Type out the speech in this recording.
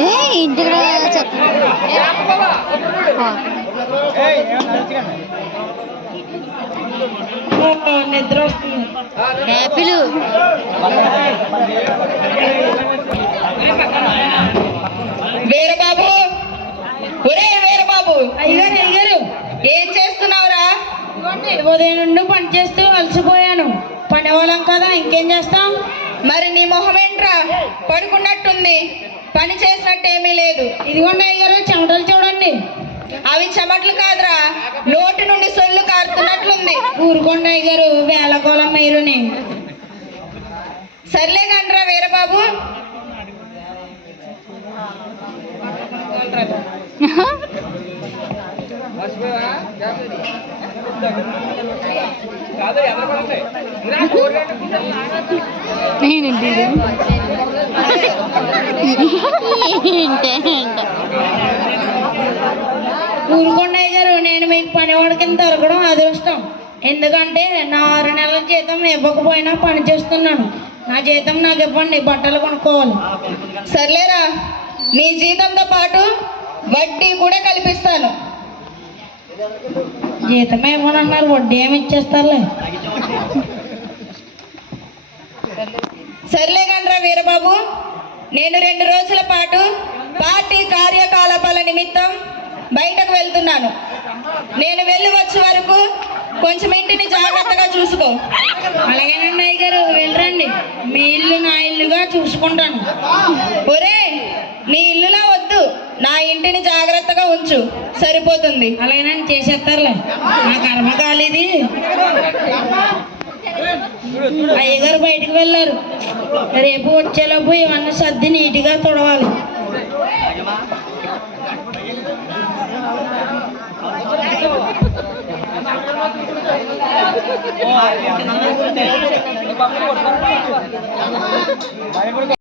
ఏ ఇంటికి నిద్ర వస్తుంది హ్యాపీలు వీరబాబు ఒరే వీరబాబు అయ్యగారు అయ్యగారు ఏం చేస్తున్నావురా ఇదిగోండి, ఉదయం నుండి పని చేస్తూ అలసిపోయాను. పని వాళ్ళం కదా ఇంకేం చేస్తాం? మరి నీ మొహం ఏంట్రా పడుకున్నట్టుంది. పని చేసినట్టేమీ లేదు. ఇదిగోండి అయ్యగారు చెమటలు చూడండి. అవి చెమట్లు కాదురా. నోటి నుండి సొల్లు కారుతున్నట్లుంది. ఊరుకోండి అయ్యగారు వేలకోళం మీరుని సర్లే కండ్రా వీరబాబు. నేను గారు నేను మీకు పనివాడి కింద దొరకడం అదృష్టం. ఎందుకంటే నా ఆరు నెలల జీతం ఇవ్వకపోయినా పని చేస్తున్నాను. నా జీతం నాకు ఇవ్వండి బట్టలు కొనుక్కోవాలి. సర్లేరా నీ జీతంతో పాటు వడ్డీ కూడా కల్పిస్తాను. జీతం ఇవ్వనన్నారు వడ్డీ ఏమి ఇచ్చేస్తారులే. సర్లే కండ్రా వీరబాబు నేను రెండు రోజుల పాటు పార్టీ కార్యకలాపాల నిమిత్తం బయటకు వెళ్తున్నాను. నేను వెళ్ళి వచ్చే వరకు కొంచెం ఇంటిని జాగ్రత్తగా చూసుకో. అలాగేనండి అయ్యగారు వెళ్ళరండి మీ ఇల్లు నా ఇల్లుగా చూసుకుంటాను. ఒరే నీ ఇల్లులా నా ఇంటిని జాగ్రత్తగా ఉంచు. సరిపోతుంది. అలాగేనండి చేసేస్తారులే. నా కర్మ కాలేది. అయ్యగారు బయటికి వెళ్ళారు. రేపు వచ్చేలోపు ఇవన్నీ సర్ది నీట్గా తుడవాలి.